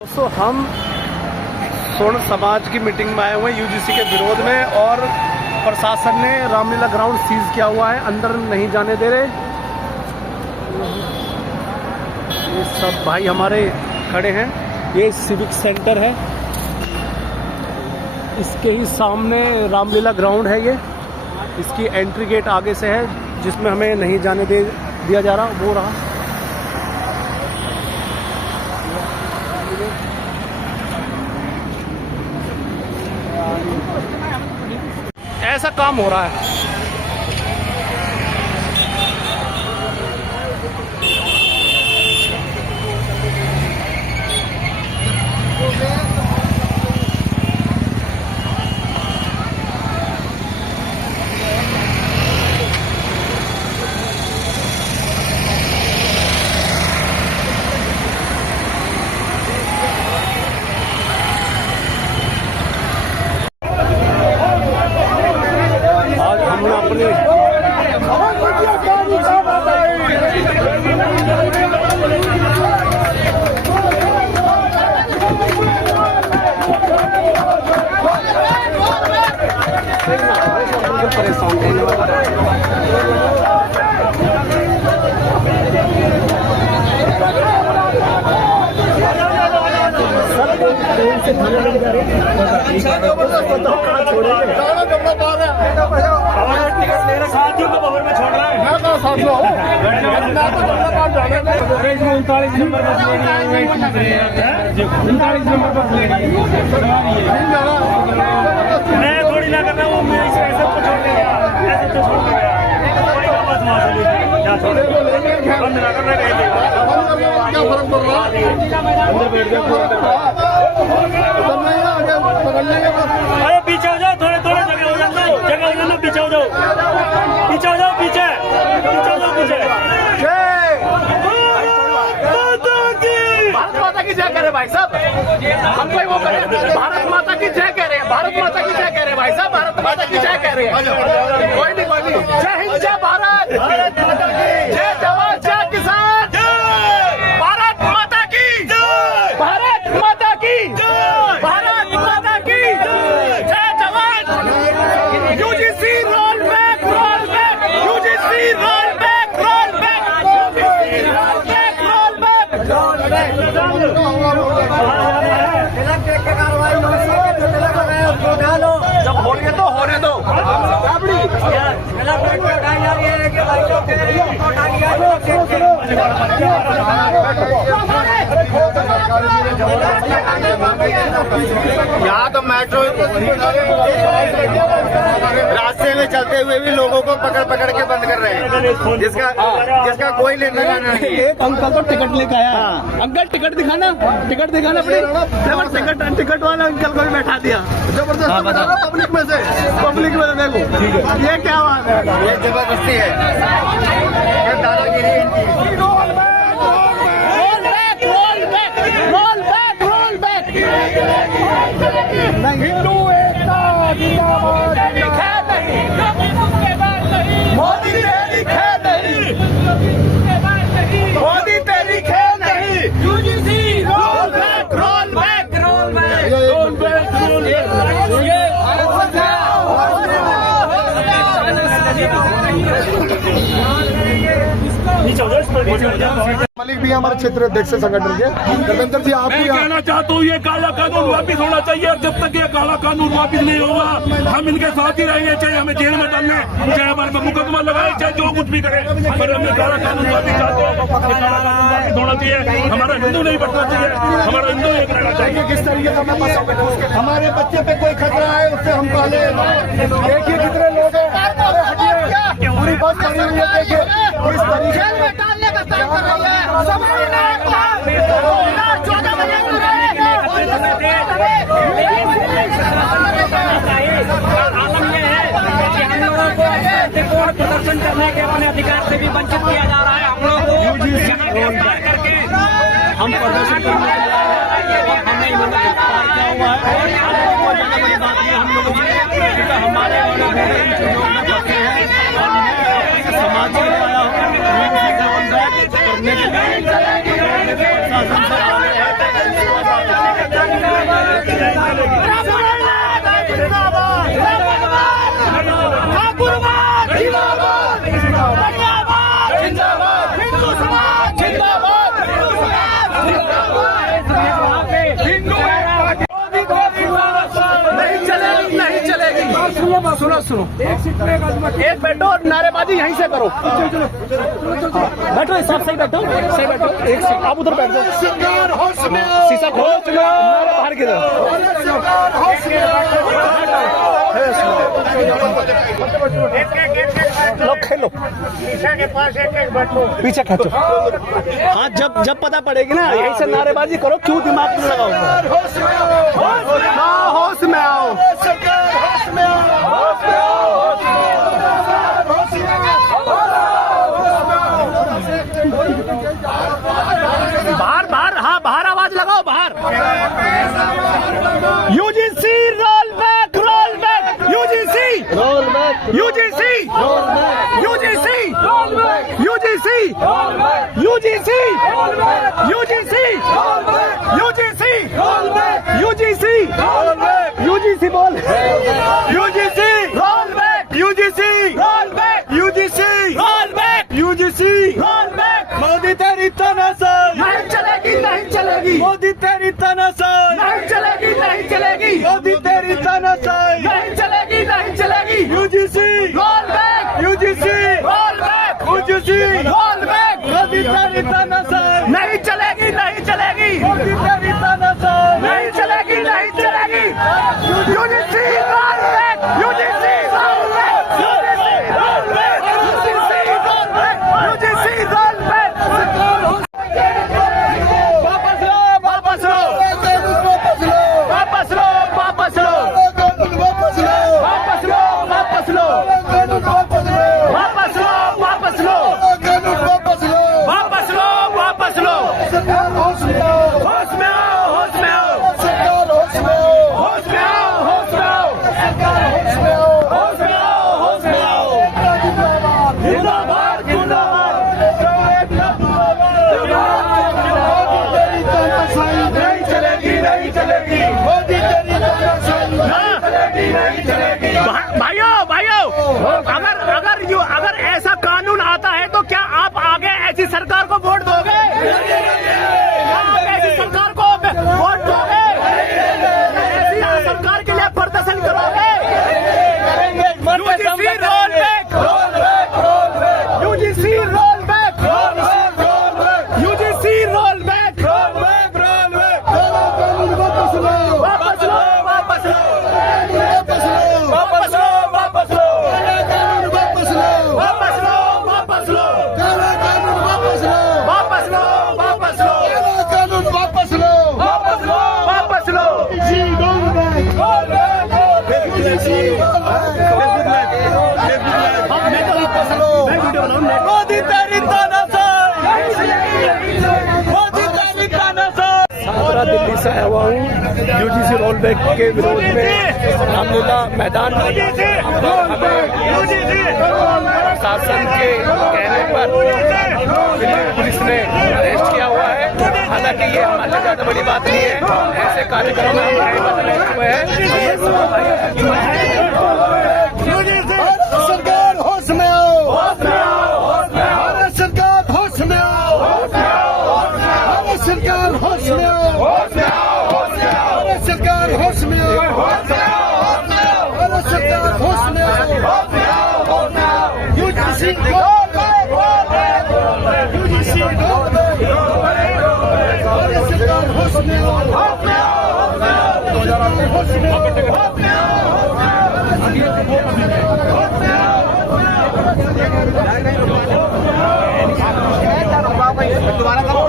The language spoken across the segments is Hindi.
दोस्तों हम स्वर्ण समाज की मीटिंग में आए हुए हैं यूजीसी के विरोध में, और प्रशासन ने रामलीला ग्राउंड सीज किया हुआ है, अंदर नहीं जाने दे रहे। ये सब भाई हमारे खड़े हैं। ये सिविक सेंटर है, इसके ही सामने रामलीला ग्राउंड है। ये इसकी एंट्री गेट आगे से है, जिसमें हमें नहीं जाने दिया जा रहा। वो रहा ऐसा काम हो रहा है। परेशान होने वाला साथियों को बबर में छोड़ रहा है। 39 नंबर बस लेनी है, 39 नंबर बस लेनी है। मैं थोड़ी ना कर रहा हूँ, मैं ऐसे तो छोड़ के गया, ऐसे तो छोड़ के गया, कोई वापस वहाँ से क्या छोड़े बंद ना कर रहे हैं। क्या फर्क पड़ रहा है? अंदर बैठ गया पूरा। अरे पीछे हो जाओ, थोड़े थोड़े जगह हो जाना, जगह हो जाना, पीछे हो जाओ, पीछे हो जाओ, पीछे पीछे हो जाओ, पीछे। भारत माता की जय कह रहे भाई साहब, हम कोई वो करें। भारत माता की जय कह रहे हैं, भारत माता की जय कह रहे हैं भाई साहब, भारत माता की जय कह रहे हैं। कोई नहीं कोई नहीं। जय हिंद, जय भारत, भारत माता की जय, जवान जय किसान, भारत माता की जय, भारत माता की जय, भारत माता की जय जवान। UGC roll back, roll back, UGC roll back, roll back, UGC roll back, roll back, roll back. जब होने दो, होने दो। यहाँ तो मेट्रो रास्ते में चलते हुए भी लोगों को पकड़ पकड़ के बंद कर रहे हैं, जिसका कोई लेना देना नहीं। एक अंकल तो टिकट लेके आया। अंकल टिकट दिखाना, टिकट दिखाना प्लीज। टिकट वाला अंकल को भी बैठा दिया जबरदस्ती पब्लिक में से, पब्लिक में देखो ये क्या बात है, ये जबरदस्ती है, ये दादागिरी इनकी। हिंदू एकता जिंदाबाद, मोदी तेरी खैर नहीं, मोदी तेरी खैर नहीं। UGC roll back, roll back, roll back, roll back, रोल मलिक भी हमारे क्षेत्र अध्यक्ष संगठन के धर्मेंद्र जी, आप मैं कहना चाहता हूँ ये काला कानून वापिस होना चाहिए, और जब तक ये काला कानून वापिस नहीं होगा हम इनके साथ ही रहेंगे, चाहे हमें जेल में डालने, चाहे हमारे पर मुकदमा लगाए, चाहे जो कुछ भी करे, पर हमें काला कानून वापिस चाहते हैं। काला कानून वापिस होना चाहिए, हमारा हिंदू नहीं बढ़ना चाहिए, हमारा हिंदू एक रहना चाहिए। किस तरीके का हमारे बच्चे पे कोई खतरा है उससे हम पहले देखिए कितने लोग हैं, पूरी बस खड़ी हुई है, देखिए किस तरीके से डालने का काम कर रही है। 14 बजे प्रदर्शन करने के अपने अधिकार से भी वंचित किया जा रहा है। हम लोग को गिरफ्तार करके हम प्रदर्शन करने के लिए हमें गिरफ्तार किया हुआ है। हम लोग हमारे समाज करने के लिए सुनो सुनो, एक बैठो और नारेबाजी यहीं से करो। बैठो, इस साथ सही बैठो, सही बैठो। एक आप उधर बैठ जाओ, शीशा खोलो, नारे बाहर की तरफ। लो खेलो, पीछे खींचो। हाँ, जब पता पड़ेगी ना, यहीं से नारेबाजी करो। क्यों दिमाग में लगाओ? होश में आओ, होश में आओ। बाहर बाहर, हाँ बाहर आवाज लगाओ, बाहर। UGC roll back, roll back. UGC roll back, UGC roll back, UGC roll back, UGC roll back, UGC roll back, UGC roll back, UGC roll back, UGC roll back, UGC बोल, UGC roll back, UGC roll back, UGC roll back, UGC roll back. Modi तेरी तानाशाही नहीं चलेगी, नहीं चलेगी। मोदी तेरी तानाशाही नहीं चलेगी, नहीं चलेगी। मोदी तेरी तानाशाही नहीं चलेगी, नहीं चलेगी। UGC roll back, UGC roll back, UGC roll back. Modi तेरी तानाशाही नहीं चलेगी, नहीं चलेगी। मोदी तेरी तानाशाही नहीं चलेगी, नहीं चलेगी। UGC roll back, UGC roll back, UGC roll back, UGC roll back, UGC roll back. वापस लो, वापस लो, वापस लो, वापस लो, वापस लो, वापस लो, वापस लो, वापस लो, वापस लो, वापस लो, वापस लो, वापस लो। होश में आओ, होश में आओ, होश में आओ, होश में आओ, होश में आओ, होश में आओ, होश में आओ, होश में आओ। जिंदाबाद, जिंदाबाद, नहीं चलेगी, नहीं चलेगी। मोदी तेरी तानाशाही नहीं चलेगी, नहीं चलेगी। भाइयों, भाइयों, अगर ऐसा कानून आता है तो क्या आप आगे ऐसी सरकार को वोट दोगे? क्या आप ऐसी सरकार को वोट दोगे? ऐसी सरकार के लिए प्रदर्शन करोगे? UGC roll back, roll back, roll back, UGC roll back, roll back, roll back, UGC roll back, roll back, roll back. वापस लो, वापस लो, वापस लो, वापस लो, वापस लो, वापस लो, वापस लो, वापस लो, वापस लो, वापस लो, वापस लो, वापस लो, कानून वापस लो, वापस लो, वापस लो। मोदी तेरी तानाशाही, मोदी तेरी तानाशाही। सारा दिल्ली से आया हुआ हूँ यूजीसी रोल बैक के विरोध में रामलीला मैदान। शासन के कहने पर पुलिस ने अरेस्ट किया हुआ है। हालांकि ये हमारे लिए ज्यादा बड़ी बात नहीं है, ऐसे कार्यक्रम में हम बदले हुए हैं। सरकार होश में आओ, होश में आओ, होश में आओ। भारत सरकार होश में आओ, होश में आओ, होश में आओ। भारत सरकार होश में आओ, होश में आओ, होश में आओ। भारत सरकार होश में आओ, होश में आओ, होश में आओ। भारत सरकार होश में आओ, होश में आओ, होश में आओ। UGC roll back, roll back, UGC roll back, Bharat सरकार होश में आओ, होश में आओ, होश में आओ। होश में आओ, होश में आओ, होश में आओ। दोबारा करो।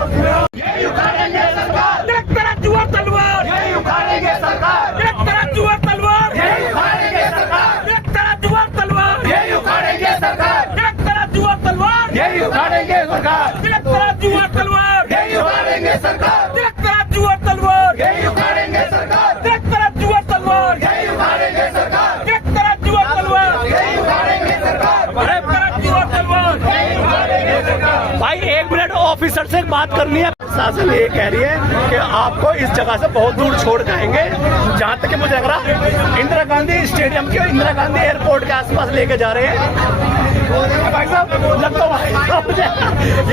यही उखाड़ेंगे सरकार, एक तरफ जुआ तलवार, यही उखाड़ेंगे सरकार, एक तरफ जुआ तलवार, यही उखाड़ेंगे सरकार, एक तरफ जुआ तलवार, यही उखाड़ेंगे सरकार, एक तरफ जुआ तलवार, यही उखाड़ेंगे सरकार, एक तरफ जुआ तलवार, यही उखाड़ेंगे सरकार, एक तरफ जुआ तलवार, यही उखाड़ेंगे सरकार, एक तरफ जुआ तलवार, यही उखाड़ेंगे सरकार, एक तरफ जुआ तलवार, यही उखाड़ेंगे सरकार, एक तरफ जुआ तलवार, यही उखाड़ेंगे सरकार। भाई एक मिनट, ऑफिसर से बात करनी है। शासन ये कह रही है कि आपको इस जगह से बहुत दूर छोड़ जाएंगे, जहाँ तक कि मुझे लग रहा इंदिरा गांधी स्टेडियम के, इंदिरा गांधी एयरपोर्ट के आसपास लेके जा रहे हैं। भाई साहब, जब तो भाई मुझे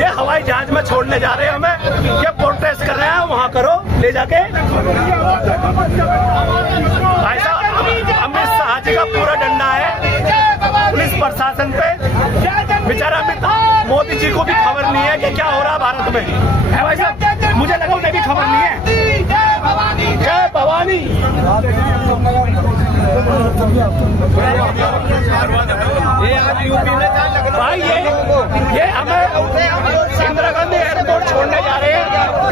ये हवाई जहाज में छोड़ने जा रहे हैं हमें, ये प्रोटेस्ट कर रहे हैं, वहाँ करो ले जाके। भाई साहब, अमित शाह जी का पूरा डंडा है। खबर नहीं है कि क्या हो रहा है भारत में, है भाई साहब? मुझे लगा उन्हें भी खबर नहीं है। जय भवानी, जय भवानी। भाई ये हमें इंदिरा गांधी एयरपोर्ट छोड़ने जा रहे हैं,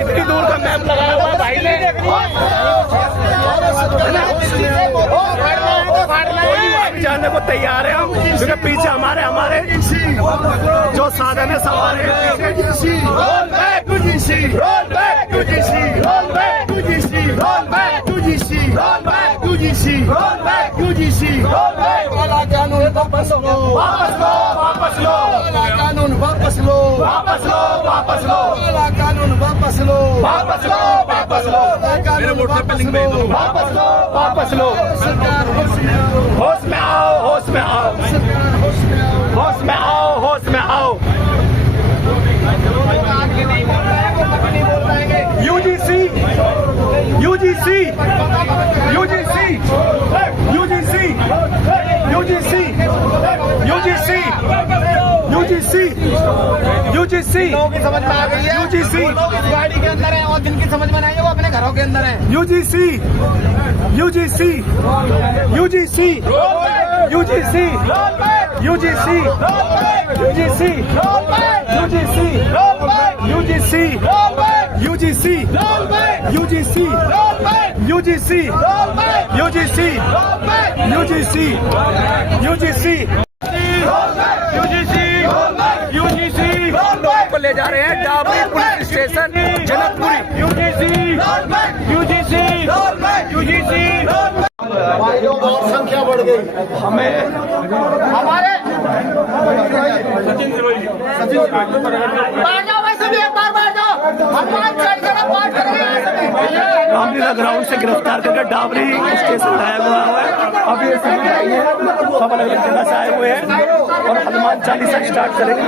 इतनी दूर का मैप लगाया हुआ है भाई ने। जाने को तैयार है हम, क्योंकि पीछे हमारे जो साधन है सवार कानून वापस लो, वापस लो, कानून वापस लो, वापस लो, वापस लो, कानून वापस लो, वापस लो, वापस लो, कानून वापस लो, वापस लो, वापस लो। सरकार होश में आओ, होश में आओ, होश में आओ, सरकार होश में आओ, होश में आओ, होश में आओ। UGC, UGC, UGC, UGC, UGC, UGC, UGC, UGC, समझ में आ गई है। यूजीसी, लोग इस गाड़ी के अंदर हैं और जिनकी समझ में नहीं है वो अपने घरों के अंदर हैं। UGC, UGC, UGC, UGC, UGC, UGC, UGC, UGC, UGC, UGC, UGC, UGC, UGC, UGC, UGC को ले जा रहे हैं dowry police station Janakpuri. UGC, UGC, UGC. और संख्या बढ़ गई। हमें हमारे रामलीला ग्राउंड से गिरफ्तार करके डाबरी स्टेशन लाया हुआ है। अभी ये सभी आई है, सब अलग अलग जगह से आए हुए हैं और हनुमान चालीसा स्टार्ट करेंगे।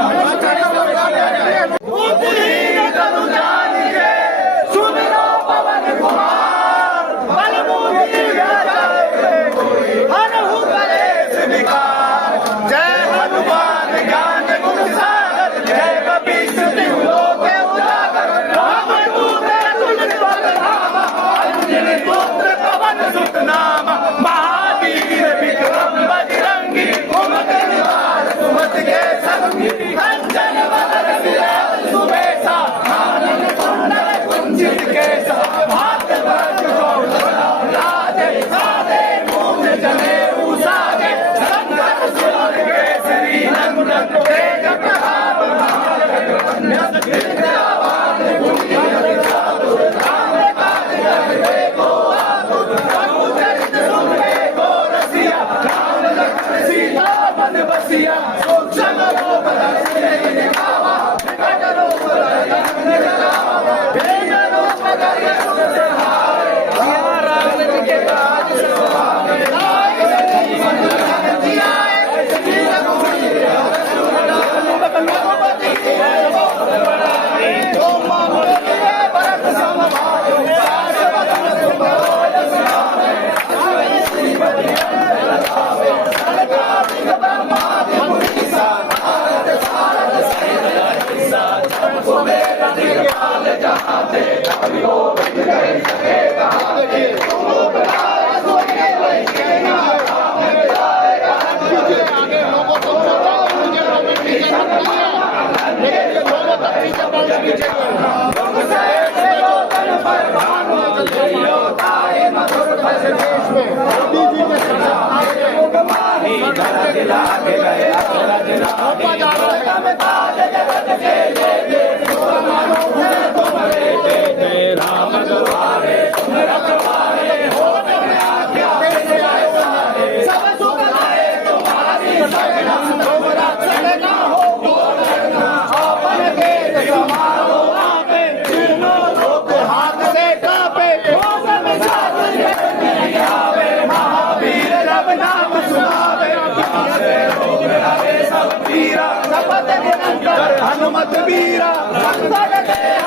हनुमत वीरा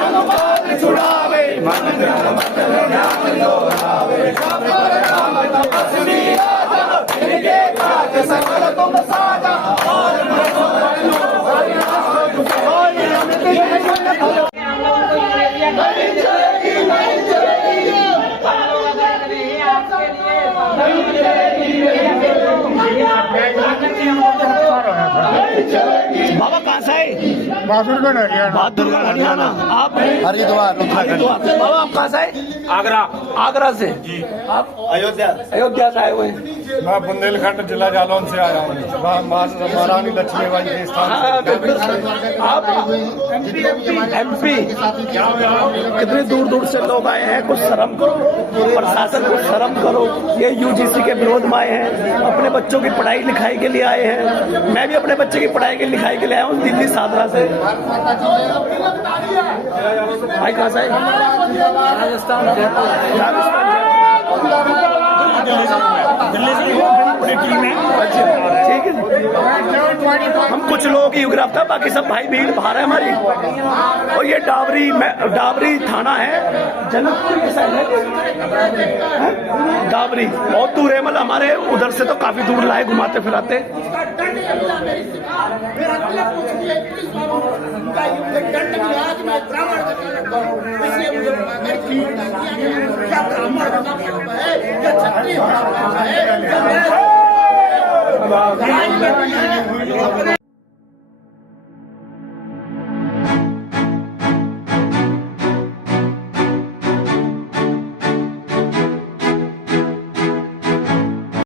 हनुमान छुड़ावे सकल तुम साजा बाबा कहाँ से आए? बहादुरगढ़ हरियाणा। आप हरिद्वार उत्तराखंड। बाबा आप कहाँ से आए? आगरा से। आप अयोध्या से आए हुए हैं। मैं बुंदेलखंड जिला जालौन से आया हूँ। महारानी लक्ष्मीबाई के स्थान आप एमपी कितने दूर दूर से लोग आए हैं, कुछ शर्म करो, प्रशासन को शर्म करो। ये यूजीसी के विरोध में आए हैं, अपने बच्चों की पढ़ाई लिखाई के लिए आए हैं। मैं भी अपने बच्चे की पढ़ाई के लिखाई के लिए आया हूँ दिल्ली सादरा से। भाई कहाँ से आए? राजस्थान दिल्ली से ठीक है। हम कुछ लोगों की गिरफ्तार, बाकी सब भाई भीड़ बाहर है हमारी। और ये डाबरी थाना है, जनकपुर की साइड है। डाबरी बहुत दूर है, मतलब हमारे उधर से तो काफी दूर लाए घुमाते फिराते। है